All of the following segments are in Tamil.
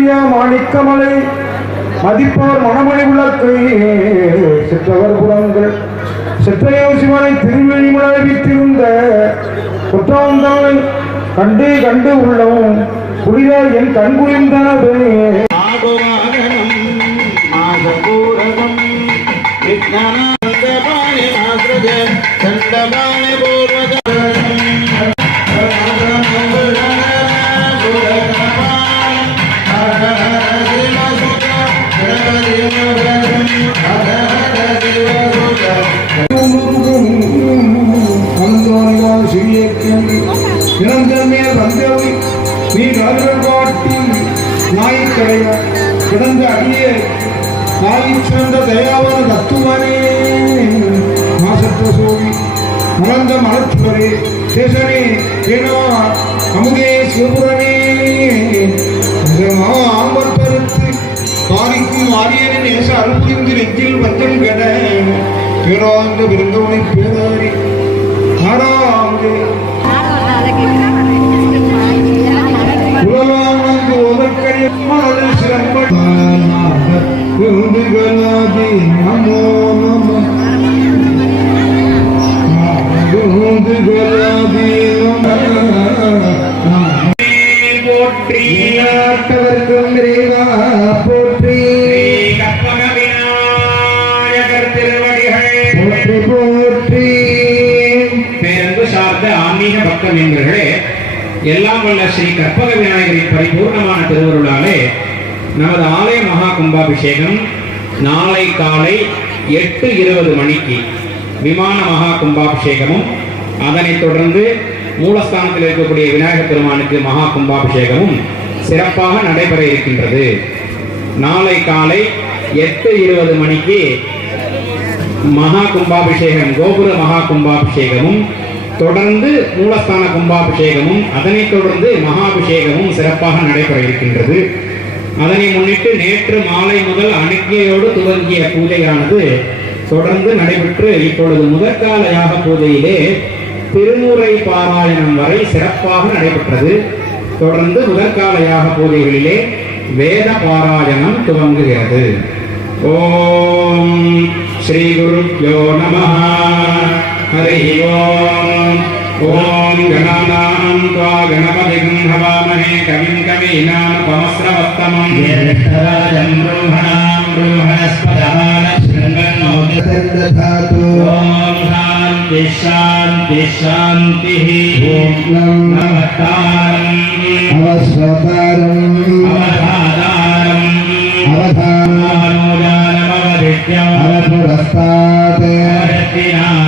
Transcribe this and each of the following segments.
மதிப்பறியா மாணிக்கமலை மதிப்போர் மணமணி விளக்கை சிற்றவர் புறங்கள் சிற்றையோ சிவனை திருவெளி விற்றிருந்த குற்றவந்தனை கண்டு கண்டு உள்ளவும் புரிதா என் கண்குளிர்ந்தனவே ஆகுவாகனம் இளந்தமே வந்தவி நீ காதல் காட்டி நாய்க்கடைய கிடந்த அடியே நாயைச் சிறந்த தயாவன தத்துவனே மாசற்ற சோழி மறந்த மலச்சுவரே சேசனே ஏனோ அமுதே சிவபுரனே. ஆம்பற்பருத்து பாரிக்கும் ஆரியனின் நேச அருள்புரிந்து நெஞ்சில் வஞ்சம் கெட பேராந்த விருந்தவனை பேராரி ஆறாம் உலகானந்து உதற்கரிய நமோ கும்பாபிஷேகம் நாளை காலை எட்டு இருபது மணிக்கு விமான மகா கும்பாபிஷேகமும் அதனைத் தொடர்ந்து மூலஸ்தானத்தில் இருக்கக்கூடிய விநாயகர் பெருமானுக்கு மகா கும்பாபிஷேகமும் சிறப்பாக நடைபெற இருக்கின்றது. நாளை காலை எட்டு இருபது மணிக்கு மகா கும்பாபிஷேகம் கோபுர மகா கும்பாபிஷேகமும் தொடர்ந்து மூலஸ்தான கும்பாபிஷேகமும் அதனைத் தொடர்ந்து மகாபிஷேகமும் சிறப்பாக நடைபெற இருக்கின்றது. அதனை முன்னிட்டு நேற்று மாலை முதல் அணுக்கியோடு துவங்கிய பூஜையானது தொடர்ந்து நடைபெற்று இப்பொழுது முதற்கால யாக பூஜையிலே திருமுறை பாராயணம் வரை சிறப்பாக நடைபெற்றது. தொடர்ந்து முதற்கால யாக பூஜைகளிலே வேத பாராயணம் துவங்குகிறது. ஓம் ஸ்ரீ குருப்யோ நம ஹரி ஓம். ॐ गणानां त्वा गणपतिं हवामहे कविं कवीनामुपमस्रवत्तमं ज्येष्ठराजं ब्रह्मणां ब्रह्मणस्पदानशृङ्गन्मौदधातु ॐ शान्ति शान्ति शान्तिः ॐ नमतारम् अवस्वतारम् अवधादारम् अवधानोजानमवधित्यमवधुरस्तात् अवधिनाम्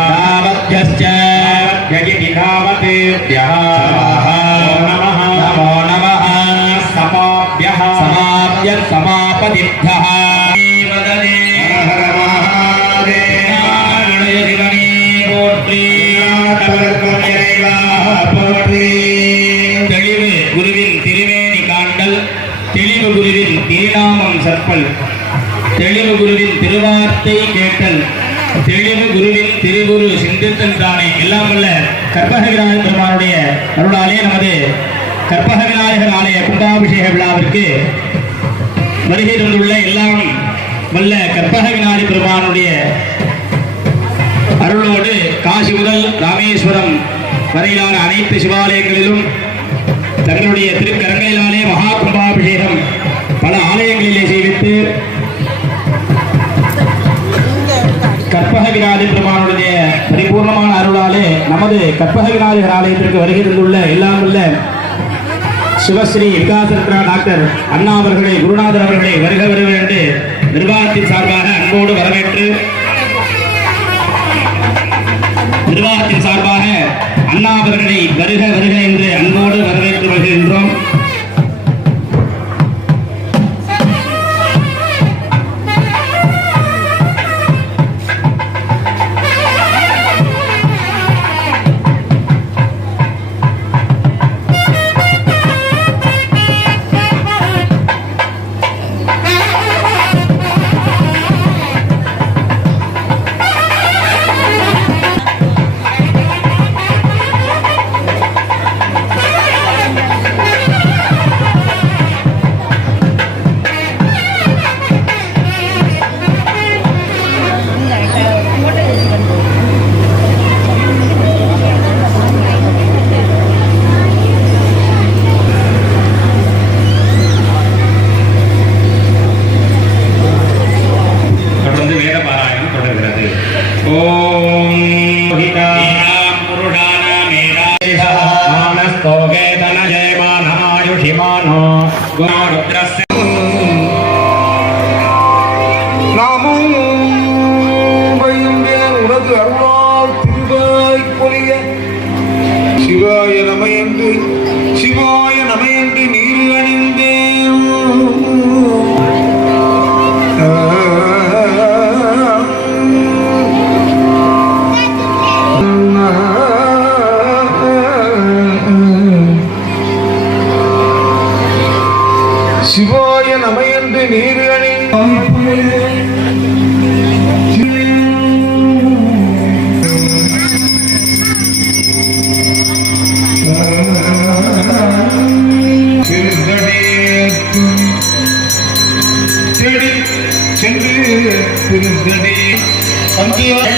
धावतेभ्यः नमः नमो नमः समाभ्यः समाप्य समापतिभ्यः वदने हर महादेव போற்றி போற்றி தெளிவு குருவின் திருவேணி காண்டல் தெளிவு குருவின் திருநாமம் சற்பல் தெளிவு குருவின் திருவார்த்தை கேட்டல் தெளிவு குருவின் திருகுரு சிந்தித்தல் தானே. எல்லாம் வல்ல கற்பக விநாயகர் பெருமானுடைய அருளாலே நமது கற்பக விநாயகர் ஆலய கும்பாபிஷேக விழாவிற்கு வருகை தந்துள்ள எல்லாம் வல்ல கற்பக விநாயகர் பெருமானுடைய அருளோடு காசி முதல் ராமேஸ்வரம் வரையிலான அனைத்து சிவாலயங்களிலும் தங்களுடைய திருக்கரங்களிலாலே மகா கும்பாபிஷேக அதாவது கற்பகநாதகர் ஆலயத்திற்கு வருகை தந்துள்ள எல்லாம் உள்ள சிவஸ்ரீ விகாசரத்னா டாக்டர் அண்ணா அவர்களை குருநாதர் அவர்களை வருக வருவ என்று நிர்வாகத்தின் சார்பாக அன்போடு வரவேற்று நிர்வாகத்தின் சார்பாக அண்ணா அவர்களை வருக வருக என்று அன்போடு வரவேற்று வருகின்றோம். சிவாய நமையன்று நீர் தேடி சென்று திருந்தடி சந்தியவர்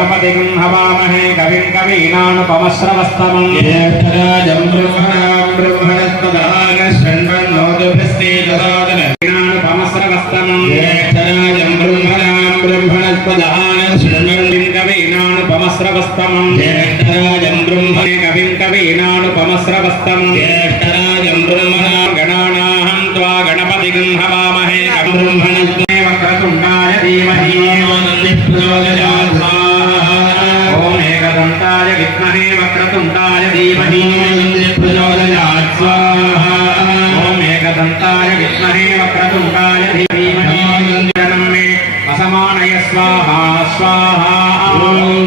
त्वा गणपतिं हवामहे कविं कवीनानुपमस्रवस्तमम् ज्येष्ठराजं ब्रह्मणां ब्रह्मणस्पदाय शृण्वन्मोदभृत्येदवादिनग्नि पमस्रवस्तमम् ज्येष्ठराजं ब्रह्मणां ब्रह्मणस्पदाय शृण्वन् कवीनानुपमस्रवस्तमम् ज्येष्ठराजं ब्रह्मणे कविं कवीनानुपमस्रवस्तम् ज्येष्ठराजं ब्रह्मणां गणानाहं त्वा गणपतिं हवामहे कविं ब्रह्मणस्पदाय वक्रतुण्डाय धीमहि ॐ एकदन्ताय विद्महे वक्रतुण्डाय धीमहि ॐ एकदन्ताय विद्महे वक्रतुण्डाय धीमहि शरणं मे असमानय स्वाहा स्वाहा ॐ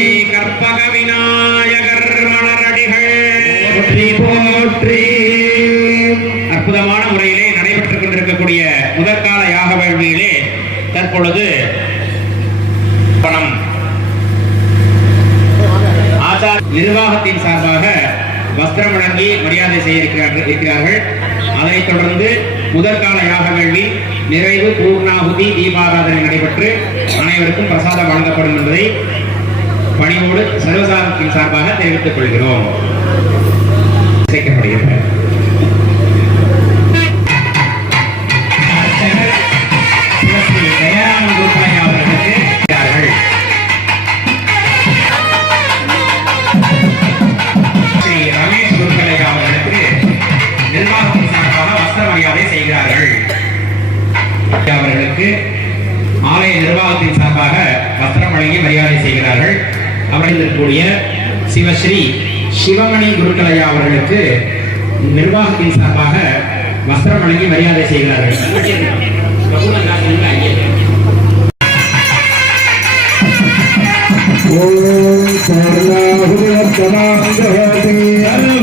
வஸ்திரம் மரியாதை செய்ய இருக்கிறார்கள். இருக்கிறார்கள் அதைத் தொடர்ந்து முதற்கால யாக வேள்வி நிறைவு பூர்ணாகுதி தீபாராதனை நடைபெற்று அனைவருக்கும் பிரசாதம் வழங்கப்படும் என்பதை பணிவோடு சர்வசாரத்தின் சார்பாக தெரிவித்துக் கொள்கிறோம். அவர்களுடைய சிவஸ்ரீ சிவமணி குருக்கலையா அவர்களுக்கு நிர்வாகத்தின் சார்பாக வஸ்திரம் வழங்கி மரியாதை செய்கிறார்கள்.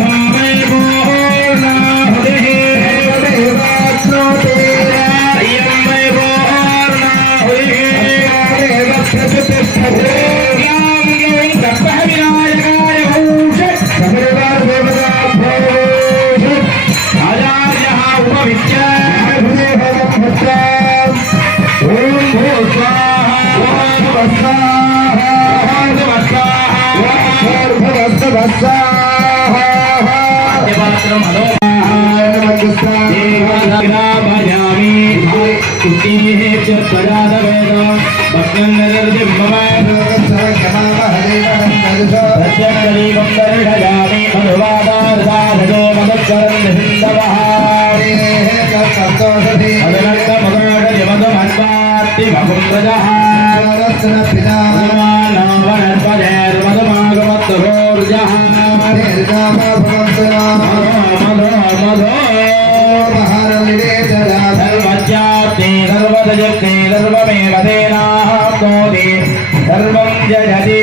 ஓம் స్థితియే చ పరాదవేదో భక్తం నిర్దిమ్మవాయ ప్రత్యక్షరీవం పరిణయామి మధువాదారదారదో మదత్వరం నిహిందవహారే సప్తోషధి అదనంత మధురాగజ जयति सर्वमेवदेनामोदे सर्वं जयति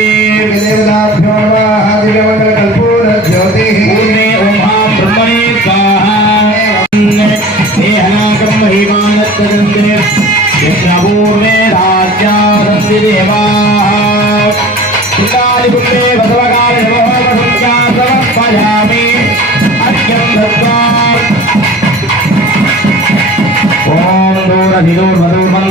देवताभ्यो नमः दिगवकल्पूरज्योतिः पूर्णे उमा ब्रह्मणे स्वाहा देहनाकं महिमानत्तदन्ते यत्रपूर्णे राज्यादन्ति देवाः पितादिपुत्रे बसवकाले नमोहसंख्या समर्पयामि अत्यं धत्वा ओम दूरधिदूर्वद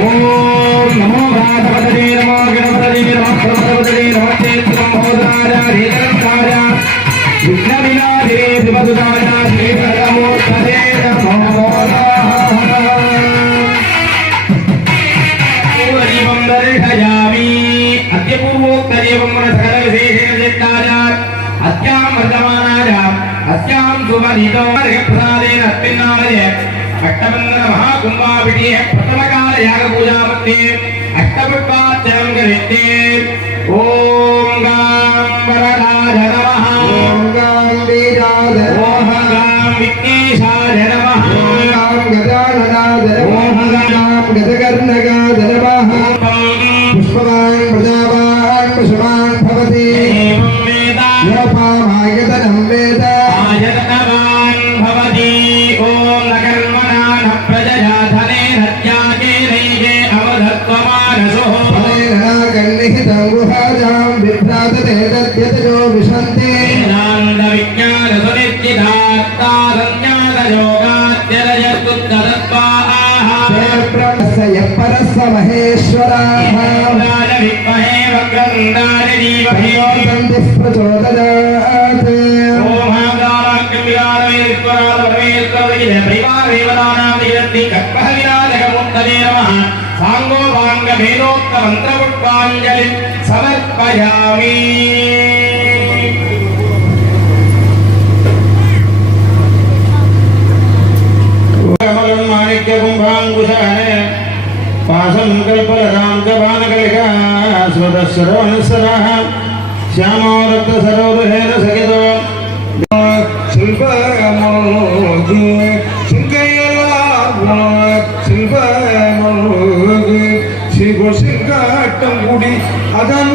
ఓం నమో భాగవతే నమో గణపతే నమః సరస్వతే నమః చేతుం మహోదాయ రేఖాయ విఘ్న వినాశే ధూపదీతోపరిప్రసాదేన అస్మిన్నాలయ అష్టబంధన మహాకుంభాభిటే ప్రథమకాల యాగపూజామత్తే అష్టపుష్పాత్యం గరిష్టే ఓం గాం వరదాధ నమః वीतय परस महेश्वराः विद्महे वक्रन्दाय धीमहियो सन्धिः प्रचोदयात्। साङ्गोपाङ्गभेदोक्तमन्त्रपुष्पाञ्जलिं समर्पयामि। माणिक्यकुम्भाङ्कुशहने ஸ்ருதஸ்வரோனுசராக श्यामोरक्त सरोरहेन सखितो शिल्पमोगी சிங்கையலாமோ சில்பமோகி சிங்காட்டம் குடி அதன்